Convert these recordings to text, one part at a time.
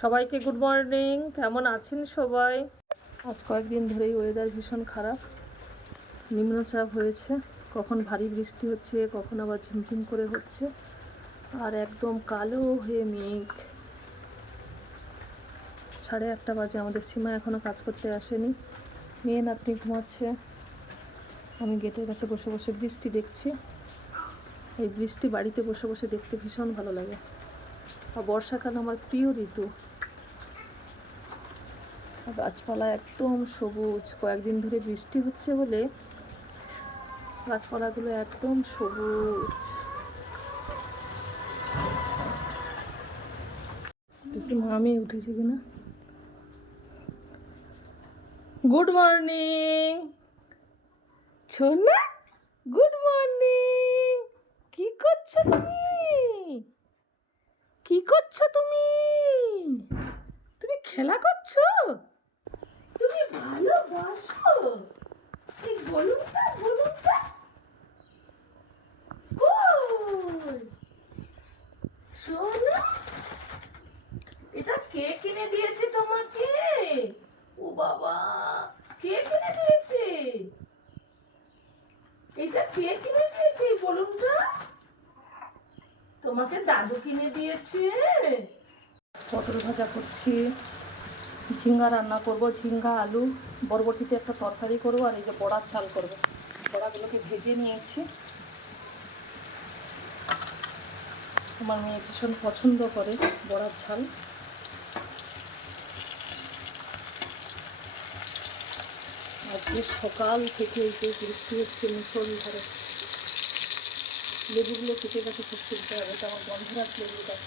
সবাইকে good morning. কেমন আছেন সবাই? আজ কয়েকদিন ধরেই ওয়েদার ভীষণ খারাপ, নিম্নচাপ হয়েছে, কখন ভারী বৃষ্টি হচ্ছে, কখন আবার ঝিমঝিম করে হচ্ছে, আর একদম কালো হয়ে মেঘ। 8:30 বাজে, আমাদের সীমা এখনও কাজ করতে আসেনি, মেয়ে নাতনি ঘুমাচ্ছে। আমি গেটের কাছে বসে বসে বৃষ্টি দেখছি। এই বৃষ্টি বাড়িতে বসে বসে দেখতে ভীষণ ভালো লাগে। আর বর্ষাকাল আমার প্রিয় ঋতু। গাছপালা একদম সবুজ, কয়েকদিন ধরে বৃষ্টি হচ্ছে বলে গাছপালাগুলো একদম সবুজ। একটু মামি উঠেছে কিনা। গুড মর্নিং ছোনা, গুড মর্নিং। কি করছো তুমি? কি করছো তুমি? তুমি খেলা করছো? তুমি ভালোবাসো এই বলুনটা বলুনটা? কই সোনা, এটা কে কিনে দিয়েছে তোমাকে? ও বাবা, কে কিনে দিয়েছে? এটা কে কিনে দিয়েছে এই বলুনটা? তোমাকে দাদু কিনে দিয়েছে। পটল ভাজা করছি, ঝিঙ্গা রান্না করব, ঝিঙ্গা আলু বরবটিতে একটা তরকারি করব, আর এই যে বড়ার ঝাল করব। বড়াগুলোকে ভেজে নিয়েছি। আমার মেয়ে ভীষণ পছন্দ করে বড়ার ঝাল। আজকে সকাল থেকে এই যে বৃষ্টি হচ্ছে মুষলধারে। লেবুগুলো কেটে কেটে সব তুলতে হবে, এটা আমার গন্ধরাজ লেবু গাছ।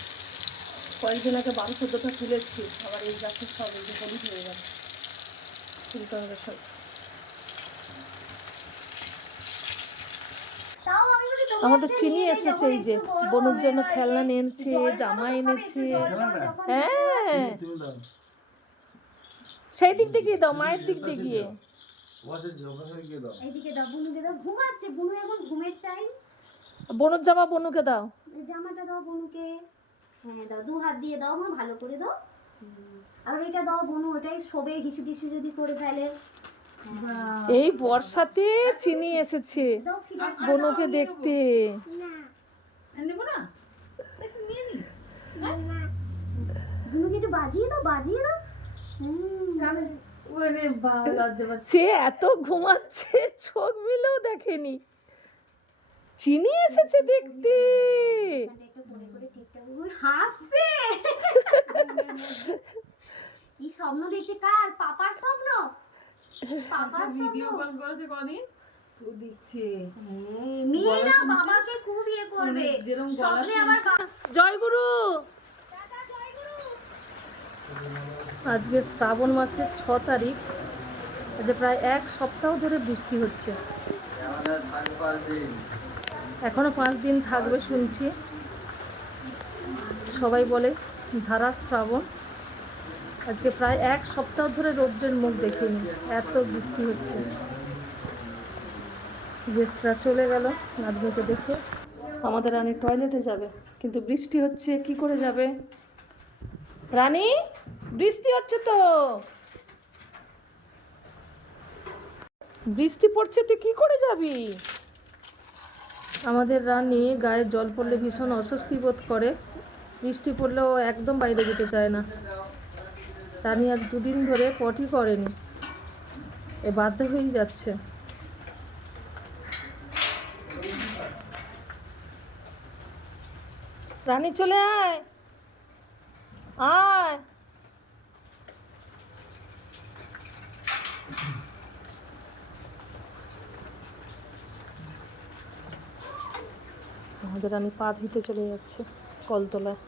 কয়েকদিন আগে 12-14টা তুলেছি, আবার এই গাছের সব এই যে হলুদ হয়ে গেছে, তুলতে হবে সব। আমাদের চিনি এসেছে, এই যে বনুর জন্য খেলনা এনেছে, জামা এনেছে। হ্যাঁ, সেই দিক দিয়ে দাও, মায়ের দিক দিয়ে গিয়ে। বনুর জামা বনুকে দাও, জামাটা দাও বনুকে। হ্যাঁ দাও, 2 হাত দিয়ে দাও মা, ভালো করে দাও। আর এটা দাও বনু, ওটাই শোবে, হিসু টিসু যদি করে ফেলে। এই বর্ষাতে চিনি এসেছে বনুকে দেখতে। নেব না, নিয়ে নি। বনুকে একটু বাজিয়ে দাও, বাজিয়ে দাও। সে এত ঘুমাচ্ছে, চোখ মিলেও দেখেনি চিনি এসেছে দেখতে। হাসছে। কি স্বপ্ন দেখছে? কার? পাপার স্বপ্ন? পাপার ভিডিও কল করেছে কদিন তো দিচ্ছে। মেয়ে না বাবাকে খুব ইয়ে করবে, স্বপ্নে আবার জয়গুরু। আজকে শ্রাবণ মাসের 6 তারিখ, আজ প্রায় 1 সপ্তাহ ধরে বৃষ্টি হচ্ছে। এখনো 5 দিন থাকবে শুনছি। সবাই বলে ঝাড়া শ্রাবণ। আজকে প্রায় 1 সপ্তাহ ধরে রৌদ্রের মুখ দেখিনি, এত বৃষ্টি হচ্ছে। গেস্টরা চলে গেল নাতনিকে দেখে। আমাদের রানী টয়লেটে যাবে, কিন্তু বৃষ্টি হচ্ছে, কি করে যাবে? রানী, বৃষ্টি হচ্ছে তো, বৃষ্টি পড়ছে, তুই কি করে যাবি? আমাদের রানী গায়ে জল পড়লে ভীষণ অস্বস্তি বোধ করে, বৃষ্টি পড়লেও একদম বাইরে যেতে চায় না। রানী আজ 2 দিন ধরে পটি করেনি, এ বাধ্য হয়েই যাচ্ছে। রানী চলে আয়, আয়। আমাদের রানী পা ধুতে চলে যাচ্ছে কলতলায়।